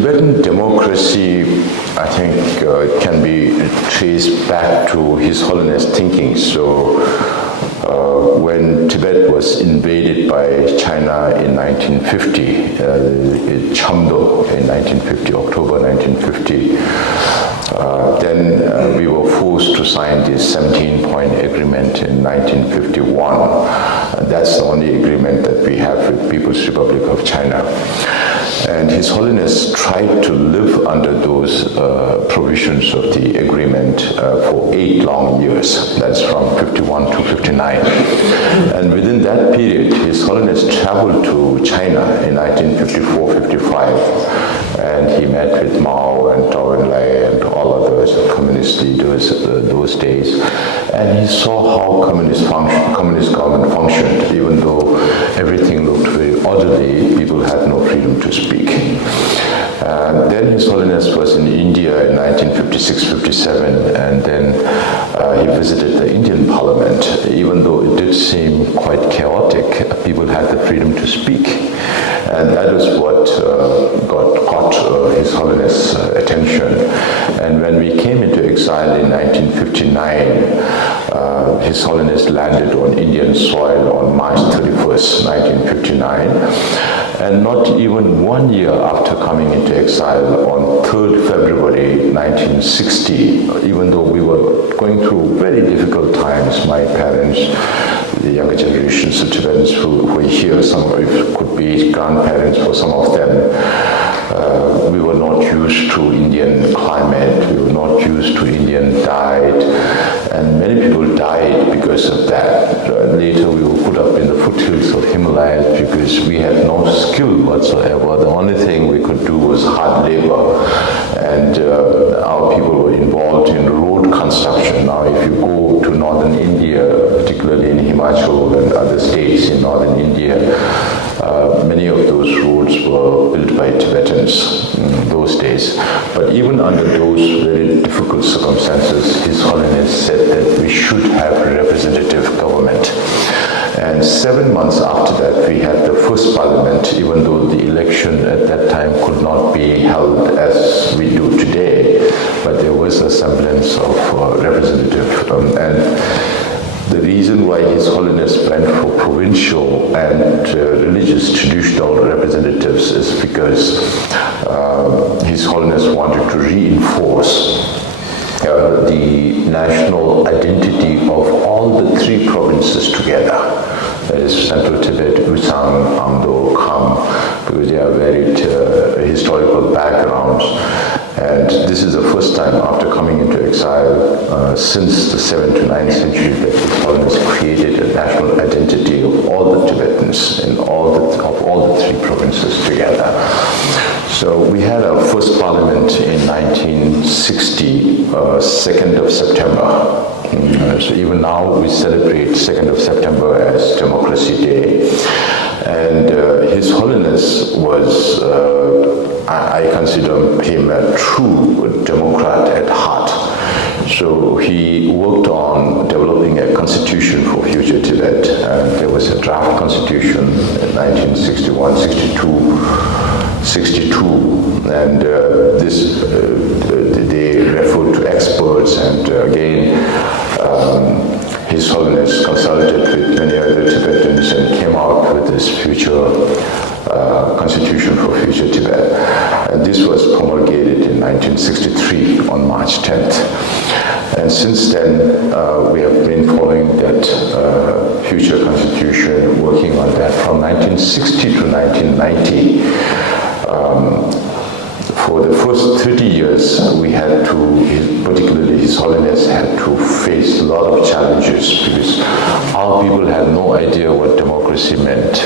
Tibetan democracy, I think, can be traced back to His Holiness thinking. So when Tibet was invaded by China in 1950, Chamdo in 1950, October 1950, then we were forced to sign this 17-point agreement in 1951. That's the only agreement that we have with People's Republic of China. And His Holiness tried to live under those provisions of the agreement for 8 long years. That's from 51 to 59. And within that period, His Holiness traveled to China in 1954-55. And he met with Mao and Zhou Enlai and all others communist leaders those days. And he saw how communist government functioned. Even though everything looked very orderly, people had no freedom to speak. Then His Holiness was in India in 1956-57, and then he visited the Indian Parliament. Even though it did seem quite chaotic, people had the freedom to speak. And that is what caught His Holiness' attention. And when we came into exile in 1959, His Holiness landed on Indian soil on March 31st, 1959. And not even 1 year after coming into exile, on 3rd February 1960, even though we were going through very difficult times, my parents, the younger generations of Tibetans who were here, some of it could be grandparents for some of them, we were not used to Indian climate, we were not used to Indian diet, and many people died because of that. Later we were put up in the foothills of Himalayas because we had no skill whatsoever. The only thing we could do was hard labor, and our people were involved in road construction. Now if you go to northern India, particularly in Himachal and other states in northern India, many of those roads were built by Tibetans in those days. But even under those very difficult circumstances, His Holiness said that we should have a representative government. And 7 months after that, we had the first parliament, even though the election at that time could not be held as we do today, but there was a semblance of representative. The reason why His Holiness went for provincial and religious traditional representatives is because His Holiness wanted to reinforce the national identity of all the 3 provinces together. That is Central Tibet, Usang, Amdo, Kham, because they are varied historical backgrounds. And this is the first time after coming into exile since the 7th to 9th century that His Holiness created a national identity of all the Tibetans in all the 3 provinces together. So we had our first parliament in 1960, 2nd of September. So even now we celebrate 2nd of September as Democracy Day. And His Holiness was, I consider him a true Democrat at heart. So he worked on developing a constitution for future Tibet. And there was a draft constitution in 1961, 62, and this they referred to experts, and again His Holiness consulted with many other Tibetans and came out with this future constitution for future Tibet. And this was promulgated in 1963 on March 10th. And since then, we have been following that future constitution, working on that from 1960 to 1990. For the first 30 years, we had to, particularly His Holiness, had to face a lot of challenges because our people had no idea what democracy meant.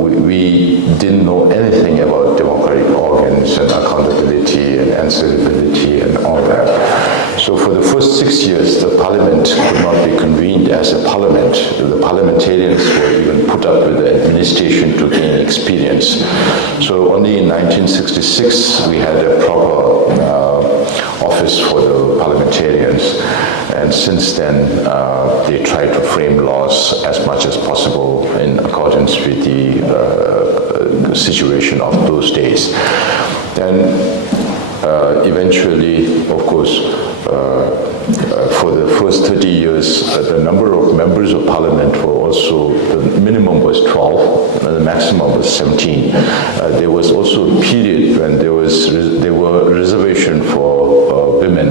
We didn't know anything about democratic organs and accountability and answerability and all that. So for the first 6 years, the parliament could not be convened as a parliament. The parliamentarians were even put up with the administration to gain experience. So only in 1966 we had a proper office for the parliamentarians. And since then, they try to frame laws as much as possible in accordance with the situation of those days. Then eventually, of course, for the first 30 years, the number of members of parliament were also, the minimum was 12, and the maximum was 17. There was also a period when there were reservation for women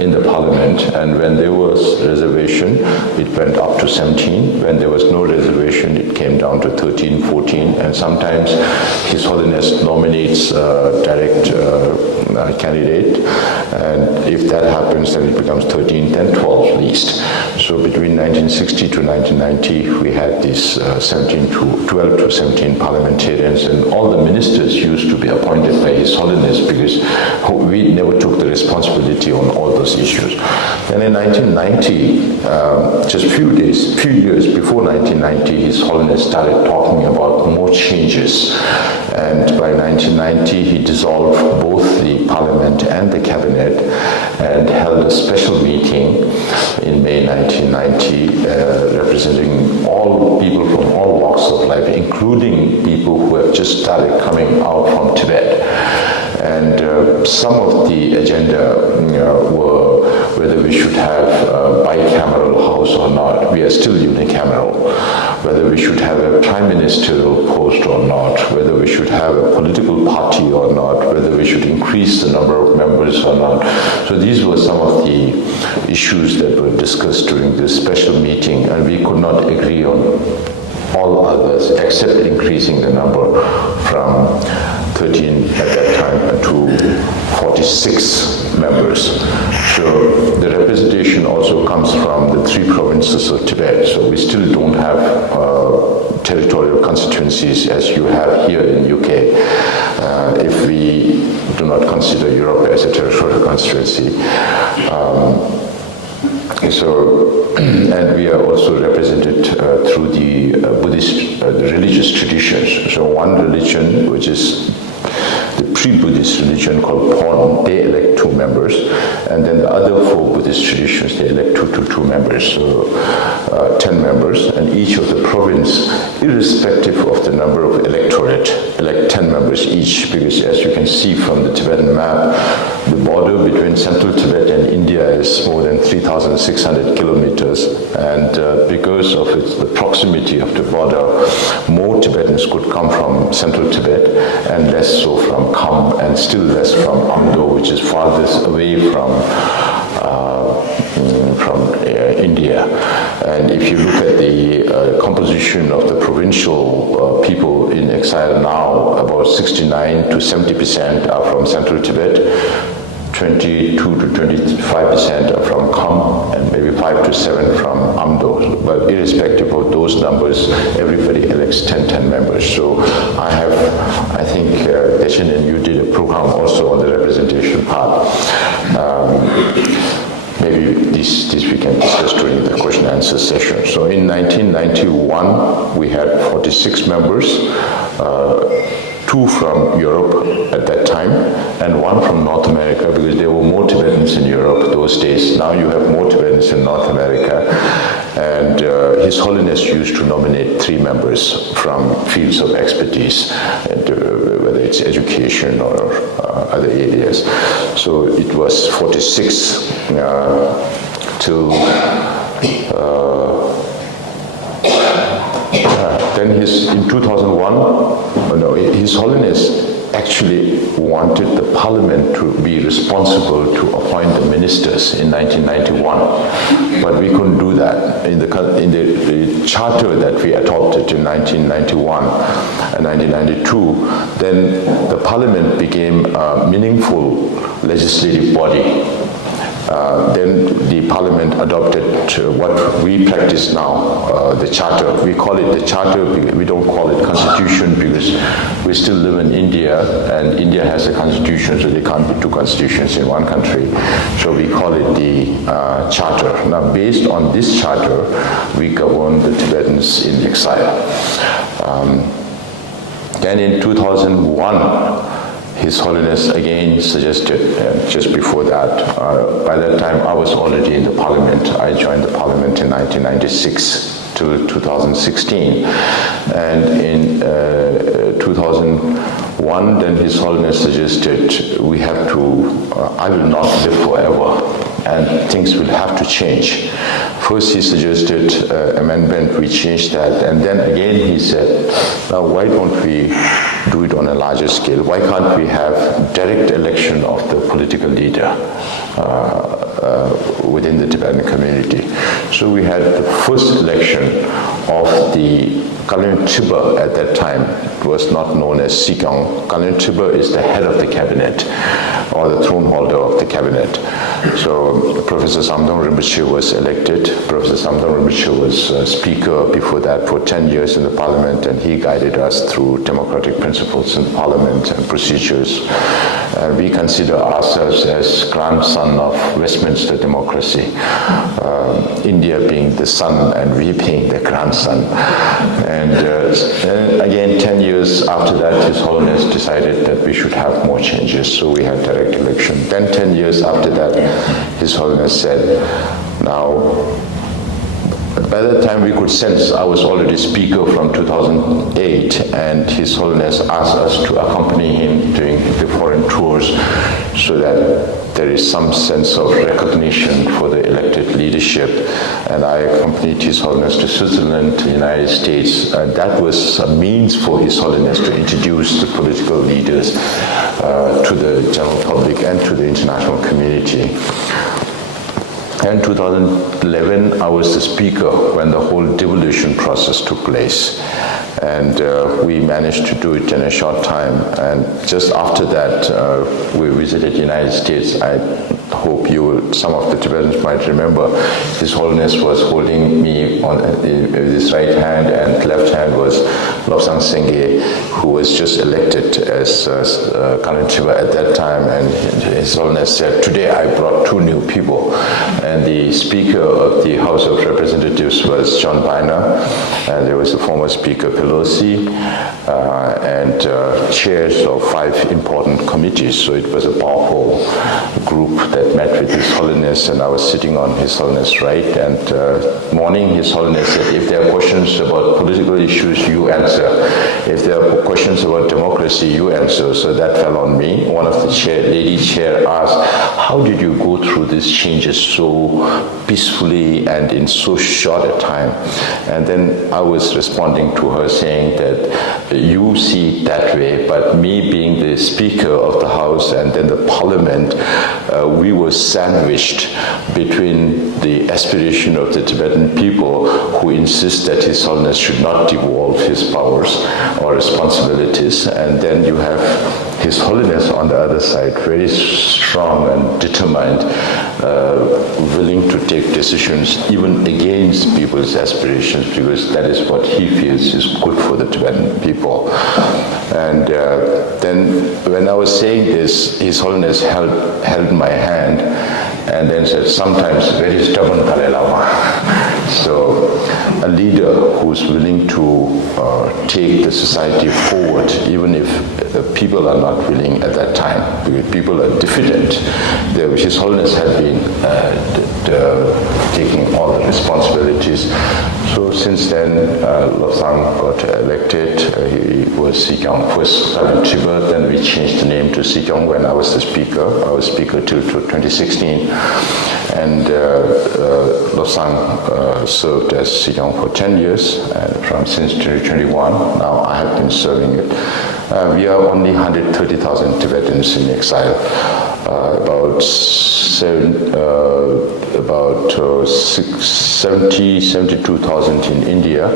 in the parliament, and when there was reservation, it went up to 17. When there was no reservation, it came down to 13, 14, and sometimes His Holiness nominates a direct candidate, and if that happens, then it becomes 13, then 12 least. So between 1960 to 1990, we had these 12 to 17 parliamentarians, and all the ministers used to be appointed by His Holiness because we never took the responsibility on all those issues. Then in 1990, just few years before 1990, His Holiness started talking about more changes. And by 1990, he dissolved both the parliament and the cabinet and held a special meeting in May 1990, representing all people from all walks of life, including people who have just started coming out from Tibet. And some of the agenda were whether we should have a bicameral house or not. We are still unicameral. Whether we should have a prime ministerial post or not, whether we should have a political party or not, whether we should increase the number of members or not. So these were some of the issues that were discussed during this special meeting, and we could not agree on all others except increasing the number from 13 at that time to 46 members. So the representation also comes from the 3 provinces of Tibet. So we still don't have territorial constituencies as you have here in UK. If we do not consider Europe as a territorial constituency. And we are also represented through the Buddhist religious traditions. So one religion, which is the pre-Buddhist religion called Pon, they elect 2 members, and then the other 4 Buddhist traditions, they elect 2 members, so 10 members, and each of the province, irrespective of the number of electorate, elect 10 members each, because as you can see from the Tibetan map, the border between central Tibet and India is more than 3,600 kilometers, and because of the proximity of the border, more Tibetans could come from central Tibet and less so from Kham, and still less from Amdo, which is farthest away from India. And if you look at the composition of the provincial people in exile now, about 69 to 70% are from central Tibet, 22 to 25% are from Kham, and maybe 5 to 7 from Amdo. But irrespective of those numbers, everybody elects 10 members. So I think Deshin and you did a program also on the representation part. Maybe this we can discuss during the question and answer session. So in 1991, we had 46 members, 2 from Europe at that time, and 1 from North America, because there were more Tibetans in Europe those days. Now you have more Tibetans in North America. And His Holiness used to nominate 3 members from fields of expertise, whether it's education or other areas. So it was 46 till then in 2001, His Holiness actually wanted the Parliament to be responsible to appoint the ministers in 1991, but we couldn't do that. In the charter that we adopted in 1991 and 1992, then the Parliament became a meaningful legislative body. Then the Parliament adopted what we practice now, the Charter. We call it the Charter, we don't call it Constitution because we still live in India, and India has a constitution, so there can't be 2 constitutions in one country. So we call it the Charter. Now, based on this Charter, we govern the Tibetans in exile. Then in 2001, His Holiness again suggested, just before that, by that time I was already in the Parliament. I joined the Parliament in 1996 to 2016. And in 2001, then His Holiness suggested we have to, I will not live forever, and things will have to change. First he suggested amendment, we changed that, and then again he said, now why don't we do it on a larger scale? Why can't we have direct election of the political leader within the Tibetan community? So we had the first election of the Kalin Tiba at that time. It was not known as Sikyong. Kalin Tiba is the head of the cabinet, or the throne holder of the cabinet. So Professor Samdong Rinpoche was elected. Professor Samdong Rinpoche was speaker before that for 10 years in the parliament, and he guided us through democratic principles in parliament and procedures. We consider ourselves as grandson of Westminster democracy, India being the son and we being the grandson. And again, 10 years after that, His Holiness decided that we should have more changes, so we had direct election. Then 10 years after that, His Holiness said, now, by that time we could sense I was already speaker from 2008, and His Holiness asked us to accompany him during the foreign tours so that there is some sense of recognition for the elected leadership. And I accompanied His Holiness to Switzerland, to the United States, and that was a means for His Holiness to introduce the political leaders to the general public and to the international community. In 2011, I was the speaker when the whole devolution process took place. And we managed to do it in a short time. And just after that, we visited the United States. I hope some of the Tibetans might remember, His Holiness was holding me on his right hand, and left hand was Lobsang Sengye, who was just elected as Kalin Tiba at that time. And His Holiness said, today I brought 2 new people. And the Speaker of the House of Representatives was John Boehner, and there was the former Speaker Pelosi, and chairs of 5 important committees. So it was a powerful group that met with His Holiness, and I was sitting on His Holiness' right. And morning, His Holiness said, if there are questions about political issues, you answer. If there are questions about democracy, you answer. So that fell on me. One of the lady chair asked, how did you go through these changes so peacefully and in so short a time? And then I was responding to her saying that you see it that way, but me being the Speaker of the House and then the Parliament, we were sandwiched between the aspiration of the Tibetan people, who insist that His Holiness should not devolve his powers or responsibilities, and then you have His Holiness on the other side, very strong and determined, willing to take decisions even against people's aspirations, because that is what he feels is good for the Tibetan people. And then when I was saying this, His Holiness held my hand and then said, sometimes very stubborn Dalai Lama. So a leader who's willing to take the society forward, even if people are not willing at that time, because people are diffident. His Holiness had been taking all the responsibilities. So since then, Lobsang got elected. He was Sikyong first in Tibet, then we changed the name to Sikyong when I was the speaker. I was speaker till 2016. And Lobsang served as Sikyong for 10 years, and since 2021, now I have been serving it. We are only 130,000 Tibetans in exile, about 72,000 in India,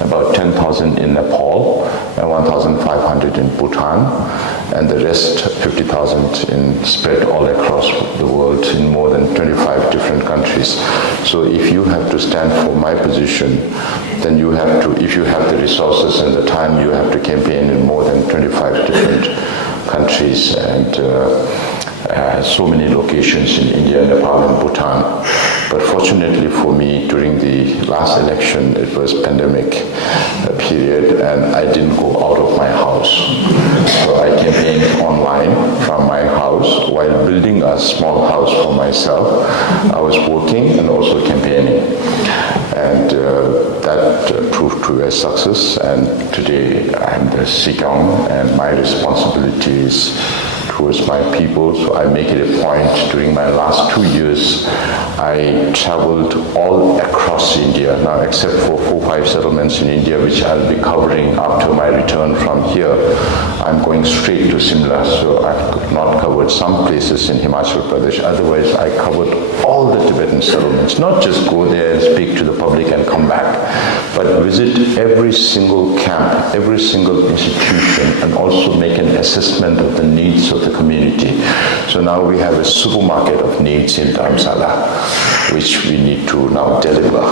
about 10,000 in Nepal, and 1,500 in Bhutan, and the rest, 50,000 spread all across the world in more than 25 different countries. So if you have to stand for my position, then you have to, if you have the resources and the time, you have to campaign in more than 25 different countries, and so many locations in India, Nepal, and Bhutan. But fortunately for me, during the last election, it was pandemic period, and I didn't go out of my house. So I campaigned online, while building a small house for myself, I was working and also campaigning. And that proved to be a success. And today I'm the Sikyong, and my responsibilities towards my people. So I make it a point. During my last 2 years, I traveled all across India, now except for 4 or 5 settlements in India, which I'll be covering after my return from here. I'm going straight to Simla, so I've not covered some places in Himachal Pradesh. Otherwise, I covered all the Tibetan settlements, not just go there and speak to the public and come back, but visit every single camp, every single institution, and also make an assessment of the needs of the community. So now we have a supermarket of needs in Dharamsala, which we need to now deliver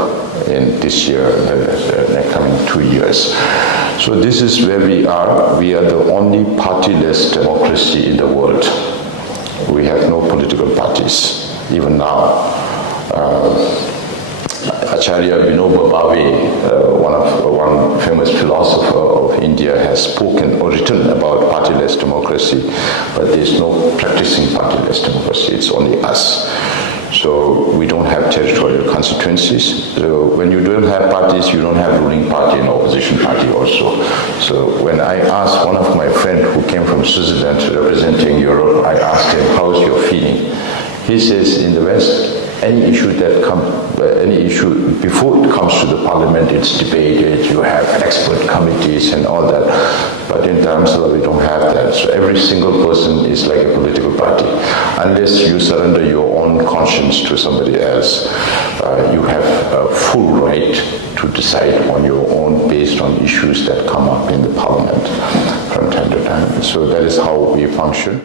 in this year, the coming 2 years. So this is where we are. We are the only partyless democracy in the world. We have no political parties, even now. Acharya Vinoba Bhave, one famous philosopher of India, has spoken or written about partyless democracy, but there's no practicing partyless democracy. It's only us. So we don't have territorial constituencies. So when you don't have parties, you don't have ruling party and opposition party also. So when I asked one of my friends who came from Switzerland representing Europe, I asked him, how's your feeling? He says, in the West, any issue before it comes to the parliament, it's debated, you have expert committees and all that. But in Dharamsala, we don't have that. So every single person is like a political party. Unless you surrender your own conscience to somebody else, you have a full right to decide on your own based on issues that come up in the parliament from time to time. So that is how we function.